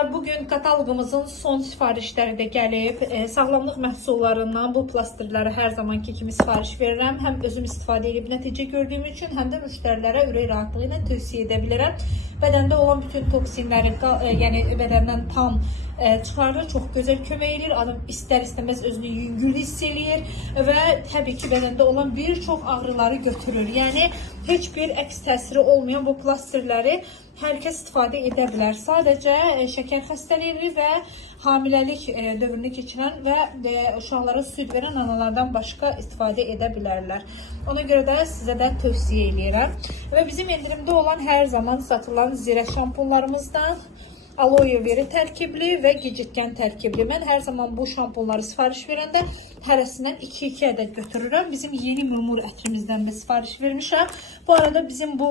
Dostlar, bugün katalogumuzun son sifarişləri də gəlib. Sağlamlıq məhsullarından bu plasterləri hər zamanki kimi sifariş verirəm. Həm özüm istifadə edib nəticə gördüyüm üçün, həm də müştərilərə ürək rahatlığı ilə tövsiyə edə bilirəm. Bədəndə olan bütün toksinləri, yəni bədəndən tam çıxarır, çox gözəl kömək edir. Adam istər-istəməz özünü yüngül hiss eləyir və təbii ki, bədəndə olan bir çox ağrıları götürür. Yəni heç bir əks təsiri olmayan bu plasterləri hər kəs istifadə edə bilər. Sadəcə şəkər xəstəliyi və hamiləlik dövrünü keçirən və uşaqlara süd verən analardan başqa istifadə edə bilərlər. Ona görə də sizə də tövsiyə edirəm. Və bizim endirimdə olan hər zaman satılan zirə şampunlarımızdan aloe veri tərkibli və gecitkən tərkibli. Mən hər zaman bu şampunları sifariş verəndə hərəsindən 2-2 ədəd götürürəm. Bizim yeni murmur ətrimizdən də sifariş vermişəm. Bu arada bizim bu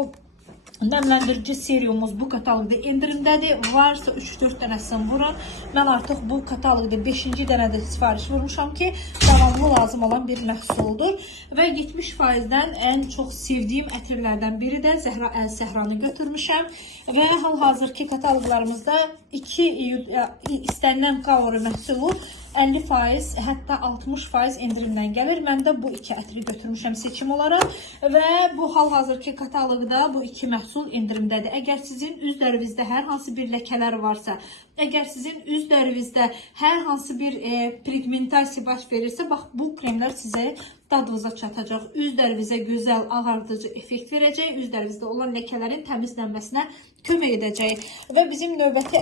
nemləndirici seriyumuz bu kataloqda endirimdədir. Varsa 3-4 dənəsini vurun. Mən artıq bu kataloqda 5-ci dənədə sifariş vurmuşam ki, davamlı lazım olan bir məhsuldur. Və 70%-dən ən çox sevdiyim ətirlərdən biri də Zəhra Əl Səhranı götürmüşəm. Və hal-hazırki kataloqlarımızda istənilən kalori məhsulu 50%, hətta 60% endirimdən gəlir. Mən də bu iki ətri götürmüşəm seçim olaraq və bu hal-hazırki kataloqda bu iki məhsul endirimdədir. Əgər sizin üz dərinizdə hər hansı bir ləkələr varsa, əgər sizin üz dərinizdə hər hansı bir pigmentasiya baş verirsə, bax bu kremlər sizə dadınıza çatacaq. Üz dərinizə gözəl ağardıcı effekt verəcək, üz dərinizdə olan ləkələrin təmizlənməsinə kömək edəcək. Və bizim növbəti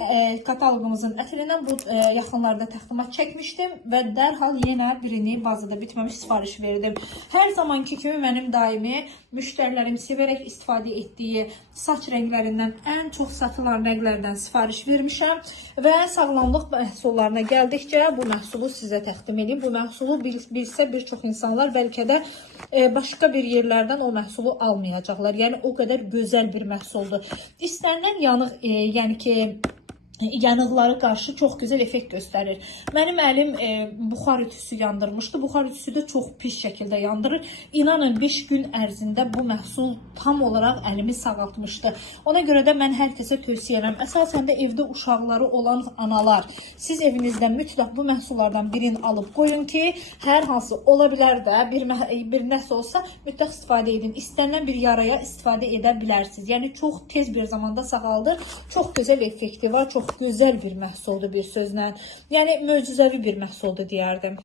katalogumuzun ətirindən bu yaxınlarda təqdimat çəkmişdim və dərhal yenə birini bazada bitməmiş sifariş verdim. Hər zamanki kimi mənim daimi müştərilərim sevərək istifadə etdiyi saç rənglərindən ən çox satılan rənglərdən sifariş vermişəm və sağlamlıq məhsullarına gəldikcə bu məhsulu sizə təqdim edeyim. Bu məhsulu bilsə bir çox insanlar bəlkə də başqa bir yerlərdən o məhsulu almayacaqlar. Yəni o qədər gözəl bir məhsuldur. İstənilən yanıq, yəni ki, yanıqlara qarşı çox gözəl effekt göstərir. Mənim əlim buxar ütüsü yandırmışdı. Buxar ütüsü də çox pis şəkildə yandırır. İnanın 5 gün ərzində bu məhsul tam olaraq əlimi sağaltmışdı. Ona görə də mən hər kəsə tövsiyə edirəm. Əsasən də evdə uşaqları olan analar, siz evinizdə mütləq bu məhsullardan birini alıb qoyun ki, hər hansı ola bilər də bir nəsə olsa mütləq istifadə edin. İstənilən bir yaraya istifadə edə bilərsiniz. Yəni çox tez bir zamanda sağaldır. Çox gözəl effekti var. Çox gözəl bir məhsuldur bir sözlə. Yəni möcüzəvi bir məhsuldur deyərdim.